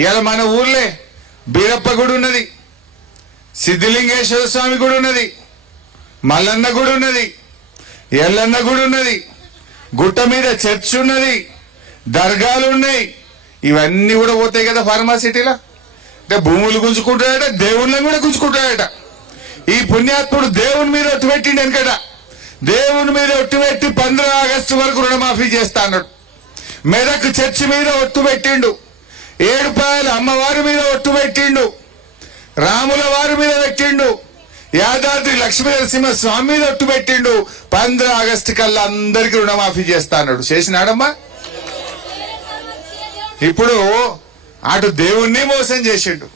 ఇవాళ మన ఊర్లే బీరప్ప గుడి ఉన్నది, సిద్ధిలింగేశ్వర స్వామి గుడి ఉన్నది, మల్లన్న గుడి ఉన్నది, ఎల్లన్న గుడి ఉన్నది, గుట్ట మీద చర్చ్ ఉన్నది, దర్గాలు ఉన్నాయి. ఇవన్నీ కూడా పోతాయి కదా ఫార్మాసిటీలో. అంటే భూములు గుంజుకుంటాడట, దేవుళ్ళని కూడా గుంజుకుంటాడట. ఈ పుణ్యాత్ముడు దేవుని మీద ఒట్టు పెట్టిండు వెనకట. దేవుని మీద ఒట్టు పెట్టి 15 ఆగస్టు వరకు రుణమాఫీ చేస్తా అన్నాడు. మెదక్ చర్చి మీద ఒట్టు పెట్టిండు, ఏడుపాయల అమ్మవారి మీద ఒట్టు పెట్టిండు, రాముల వారి మీద పెట్టిండు, యాదాద్రి లక్ష్మీ నరసింహ స్వామి మీద ఒట్టు పెట్టిండు. 15 ఆగస్టు కల్లా అందరికి రుణమాఫీ చేస్తా అన్నాడు. చేసినాడమ్మా? ఇప్పుడు అటు దేవుణ్ణి మోసం చేసిండు,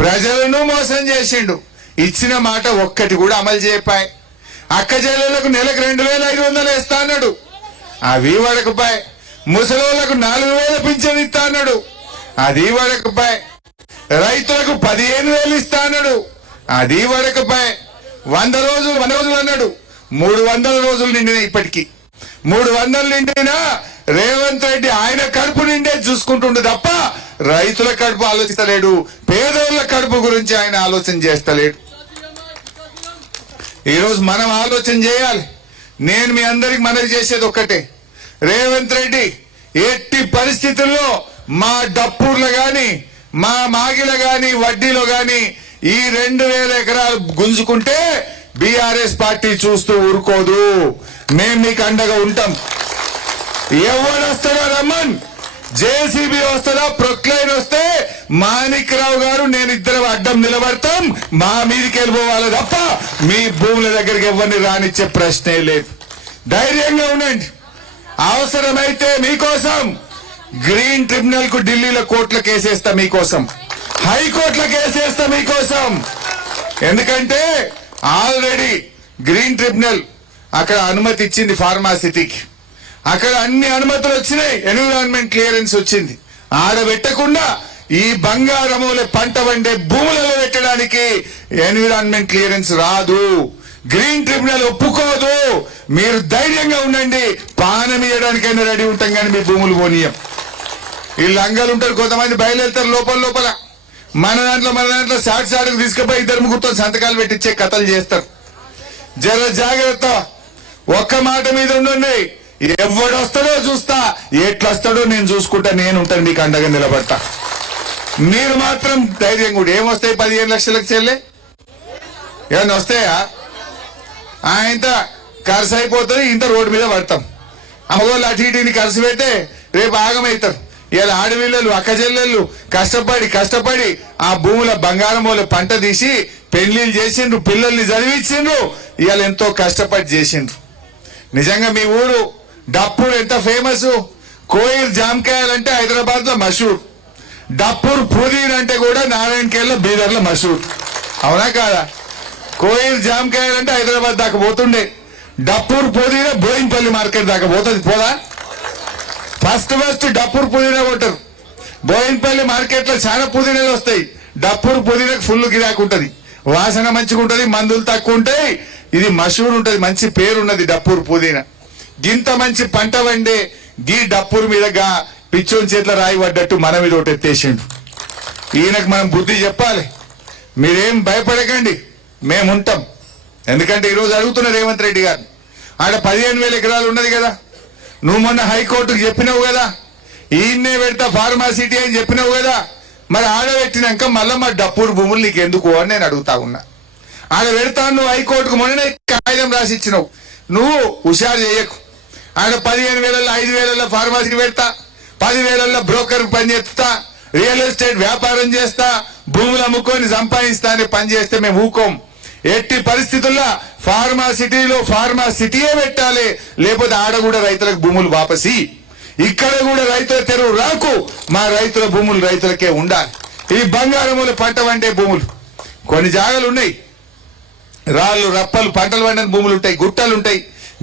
ప్రజలను మోసం చేసిండు. ఇచ్చిన మాట ఒక్కటి కూడా అమలు చేయపాయ్. అక్క చెల్లెళ్లకు నెలకు 2500 వేస్తా అన్నాడు, అవి వడకపాయ్. ముసలోళ్లకు 4000 పింఛన్ ఇస్తా అన్నాడు, అది వడకపాయ్. రైతులకు 15,000 ఇస్తా అన్నాడు, అది వడకపాయ్. 100 రోజులు అన్నాడు, 300 రోజులు నిండిన. ఇప్పటికీ 300 నిండినా రేవంత్ రెడ్డి ఆయన కడుపు నిండే చూసుకుంటుండే తప్ప రైతుల కడుపు ఆలోచిస్తలేడు, పేదోళ్ల కడుపు గురించి ఆయన ఆలోచన చేస్తలేడు. ఈరోజు మనం ఆలోచన చేయాలి. నేను మీ అందరికి మనవి చేసేది ఒక్కటే, రేవంత్ రెడ్డి ఎట్టి పరిస్థితుల్లో మా డప్పూర్లో గాని, మా మాగిల గాని, వడ్డీలో గాని ఈ 2000 ఎకరాలు గుంజుకుంటే బీఆర్ఎస్ పార్టీ చూస్తూ ఊరుకోదు. మేము మీకు అండగా ఉంటాం. ఎవరు వస్తాడో రమ్మన్, జేసీబీ వస్తుందా, ప్రొక్లైన్ వస్తే మాణిక్రావు గారు నేను ఇద్దరు అడ్డం నిలబడతాం, మా మీదకి వెళ్ళిపోవాలి తప్ప మీ భూముల దగ్గరికి ఎవరిని రానిచ్చే ప్రశ్నే లేదు. ధైర్యంగా ఉండండి. అవసరమైతే మీకోసం గ్రీన్ ట్రిబ్యునల్ కు ఢిల్లీలో కోర్టుల కేసేస్తా, మీకోసం హైకోర్టుల కేసేస్తా మీకోసం. ఎందుకంటే ఆల్రెడీ గ్రీన్ ట్రిబ్యునల్ అక్కడ అనుమతి ఇచ్చింది ఫార్మాసిటీకి, అక్కడ అన్ని అనుమతులు వచ్చినాయి, ఎన్విరాన్మెంట్ క్లియరెన్స్ వచ్చింది. ఆడబెట్టకుండా ఈ బంగారములే పంట వండే భూములలో పెట్టడానికి ఎన్విరాన్మెంట్ క్లియరెన్స్ రాదు, గ్రీన్ ట్రిబ్యునల్ ఒప్పుకోదు. మీరు ధైర్యంగా ఉండండి, పానం ఇవ్వడానికైనా రెడీ ఉంటాం కానీ మీ భూములు పోనీయం. ఈ లంగలు ఉంటారు, కొంతమంది బయలుదేరుతారు లోపల మన దాంట్లో సాటుకు తీసుకుపోయి 2-3 సంతకాలు పెట్టించే కథలు చేస్తారు. జర జాగ్రత్త. ఒక్క మాట మీద ఉండండి, ఎవడొస్తాడో చూస్తా, ఎట్లొస్తాడో నేను చూసుకుంటా, నేను ఉంటాను మీకు అండగా నిలబడతా. మీరు మాత్రం ధైర్యం కూడా. ఏమొస్తాయి 15 లక్షలకు చెల్లె? ఏమన్నా వస్తాయా? ఇంత ఖర్చు అయిపోతుంది, ఇంత రోడ్డు మీద పడతాం. అమ్మగోళ్ళు అటు ఇటుని ఖర్చు పెడితే రేపు ఆగమవుతారు. ఇలా ఆడపిల్లలు అక్క చెల్లెళ్ళు కష్టపడి ఆ భూముల బంగారం వాళ్ళ పంట తీసి పెళ్లిళ్ళు చేసిండ్రు, పిల్లల్ని చదివించిండ్రు, ఇవాళ ఎంతో కష్టపడి చేసిండ్రు. నిజంగా మీ ఊరు డప్పూర్ ఎంత ఫేమస్. కోయిల్ జామకాయలంటే హైదరాబాద్ లో మషూర్, డప్పూర్ పుదీన్ అంటే కూడా నారాయణఖేడ్లో బీదర్లో మషూర్. అవునా కాదా? కోయిల్ జామకాయలంటే హైదరాబాద్ దాకా పోతుండే, డప్పూర్ పుదీనా బోయిన్పల్లి మార్కెట్ దాకా పోతుంది. పోదా? ఫస్ట్ డప్పూర్ పుదీనా కొట్టరు. బోయిన్పల్లి మార్కెట్ లో చాలా పుదీనాలు వస్తాయి, డప్పూర్ పుదీనాకు ఫుల్ గిరాకు ఉంటది, వాసన మంచిగా ఉంటది, మందులు తక్కువ ఉంటాయి. ఇది మషూర్ ఉంటది, మంచి పేరున్నది డప్పూర్ పుదీనా. గింత మంచి పంట వండే గీ డప్పూర్ మీదగా పిచ్చోని చేతిలో రాయి పడ్డట్టు మన మీద ఒకటి ఎత్తేసిండు. ఈయనకు మనం బుద్ధి చెప్పాలి. మీరేం భయపడకండి, మేముంటాం. ఎందుకంటే ఈరోజు అడుగుతున్నారు రేవంత్ రెడ్డి గారు, ఆడ 15,000 ఎకరాలు ఉన్నది కదా, నువ్వు మొన్న హైకోర్టుకు చెప్పినావు కదా, ఈయన్నే పెడతా ఫార్మాసిటీ అని చెప్పినావు కదా, మరి ఆడబెట్టినాక మళ్ళా మా డప్పూర్ భూములు నీకు ఎందుకు అని నేను అడుగుతా ఉన్నా. ఆడ పెడతాను, నువ్వు హైకోర్టుకు మొన్ననే కాగితం రాసి ఇచ్చినావు. నువ్వు హుషారు చేయకు. ఆడ 15,000 5,000 ఫార్మాసిటీ పెడతా, 10,000 బ్రోకర్ పని చేస్తా, రియల్ ఎస్టేట్ వ్యాపారం చేస్తా, భూములు అమ్ముకొని సంపాదిస్తా అని పని చేస్తే మేము ఊకోం. ఎట్టి పరిస్థితుల్లో ఫార్మాసిటీయే పెట్టాలి, లేకపోతే ఆడ కూడా రైతులకు భూములు వాపసి, ఇక్కడ కూడా రైతుల తెరువు రాకు, మా రైతుల భూములు రైతులకే ఉండాలి. ఈ బంగారముల పంట వండే భూములు కొన్ని జాగాలు ఉన్నాయి, రాళ్ళు రప్పలు పంటలు వండని భూములు ఉంటాయి, గుట్టలు ఉంటాయి,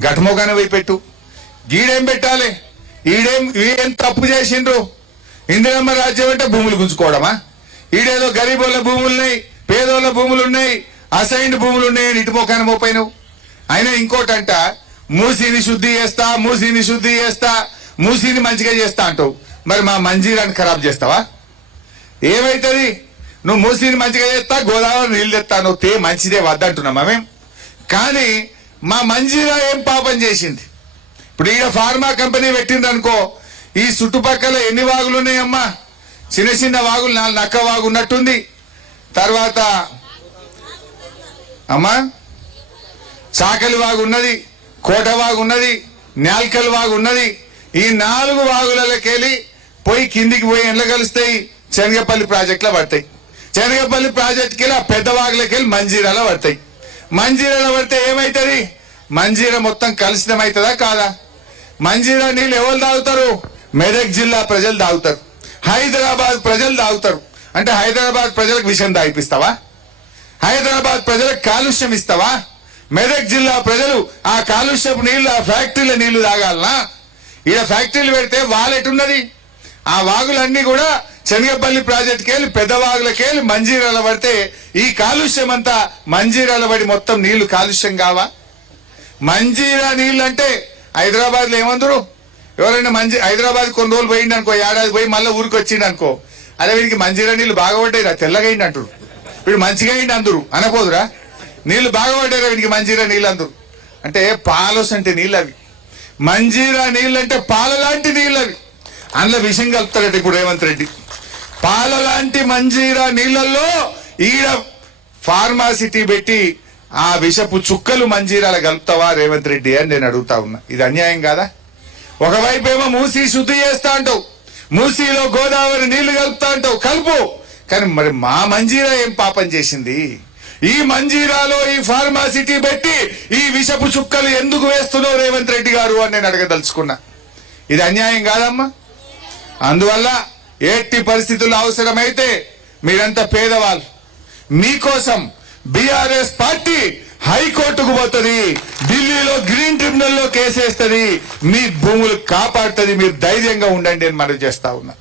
ఘటమోగానే పోయి పెట్టు. గీడేం పెట్టాలి? ఈడేం తప్పు చేసిండ్రు? ఇందిరమ్మ రాజ్యం అంటే భూములు గుంజుకోవడమా? ఈడేదో గరీబోళ్ళ భూములున్నాయి, పేదోళ్ళ భూములు ఉన్నాయి, అసైన్డ్ భూములు ఉన్నాయని ఇటు మోకాన మోపైనవు. అయినా ఇంకోటంట, మూసీని శుద్ధి చేస్తా, మూసీని మంచిగా చేస్తా అంటావు. మరి మా మంజీరాన్ని ఖరాబ్ చేస్తావా? ఏమైతుంది? నువ్వు మూసీని మంచిగా చేస్తా, గోదావరి నీళ్ళు తెస్తా, నువ్వు మంచిదే వద్దంటున్నామా మేము? కానీ మా మంజీరా ఏం పాపం చేసింది? ఇప్పుడు ఈడ ఫార్మా కంపెనీ పెట్టింది అనుకో, ఈ చుట్టుపక్కల ఎన్ని వాగులు ఉన్నాయమ్మా? చిన్న చిన్న వాగులు, 4 నక్క వాగు ఉన్నట్టుంది. తర్వాత అమ్మా చాకలి వాగు ఉన్నది, కోట వాగు ఉన్నది, నేల్కల్ వాగు ఉన్నది. ఈ 4 వాగులకెళ్ళి పోయి కిందికి పోయి ఎండ్ల కలుస్తాయి, శనగపల్లి ప్రాజెక్టులో పడతాయి. శనగపల్లి ప్రాజెక్టుకి వెళ్ళి ఆ పెద్ద వాగులకెళ్ళి మంజీరాలో పడతాయి. మంజీరాలో పడితే ఏమవుతుంది? మంజీరా మొత్తం కలుషితం అవుతుందా కాదా? మంజీరా నీళ్ళు ఎవరు తాగుతారు? మెదక్ జిల్లా ప్రజలు తాగుతారు, హైదరాబాద్ ప్రజలు తాగుతారు. అంటే హైదరాబాద్ ప్రజలకు విషయం తాగిపిస్తావా? హైదరాబాద్ ప్రజలకు కాలుష్యం ఇస్తావా? మెదక్ జిల్లా ప్రజలు ఆ కాలుష్యపు నీళ్లు, ఆ ఫ్యాక్టరీల నీళ్లు తాగాలనా? ఈడ ఫ్యాక్టరీలు పెడితే వాలెటున్నది? ఆ వాగులన్నీ కూడా శనగపల్లి ప్రాజెక్టుకి వెళ్ళి పెద్ద వాగులకి వెళ్ళి మంజీరాల పడితే ఈ కాలుష్యం అంతా మంజీరాల పడి మొత్తం నీళ్లు కాలుష్యం కావా? మంజీరా నీళ్ళు అంటే హైదరాబాద్ లో ఏమందరు? ఎవరైనా హైదరాబాద్ కొన్ని రోజులు పోయింది అనుకో, ఏడాది పోయి మళ్ళీ ఊరికి వచ్చింది అనుకో, అదే వీడికి మంజీరా నీళ్లు బాగా పడ్డాయిరా, తెల్లగా అయింది అంటారు. వీడు మంచిగా అయింది అందరు అనపోదురా, నీళ్లు బాగా పడ్డాయిరా వీడికి మంజీరా నీళ్ళు అందరు. అంటే పాలోస్ అంటే నీళ్ళు అవి, మంజీరా నీళ్ళు అంటే పాల లాంటి నీళ్ళు అవి. అందులో విషం కలుపుతాడట ఇప్పుడు రేవంత్ రెడ్డి. పాల లాంటి మంజీరా నీళ్లలో ఈడ ఫార్మాసిటీ పెట్టి ఆ విషపు చుక్కలు మంజీరాల కలుపుతావా రేవంత్ రెడ్డి అని నేను అడుగుతా ఉన్నా. ఇది అన్యాయం కాదా? ఒకవైపు ఏమో మూసీ శుద్ధి చేస్తా అంటావు, మూసీలో గోదావరి నీళ్లు కలుపుతా అంటావు, కలుపు. కానీ మరి మా మంజీరా ఏం పాపం చేసింది? ఈ మంజీరాలో ఈ ఫార్మాసిటీ పెట్టి ఈ విషపు చుక్కలు ఎందుకు వేస్తున్నావు రేవంత్ రెడ్డి గారు అని నేను అడగదలుచుకున్నా. ఇది అన్యాయం కాదమ్మా? అందువల్ల ఎట్టి పరిస్థితుల్లో అవసరమైతే మీరంతా పేదవాళ్ళు, మీకోసం బీఆర్ఎస్ పార్టీ హైకోర్టుకు పోతుంది, ఢిల్లీలో గ్రీన్ ట్రిబ్యునల్లో కేసేస్తుంది, మీ భూములు కాపాడుతుంది. మీరు ధైర్యంగా ఉండండి అని మనం చేస్తా ఉన్నా.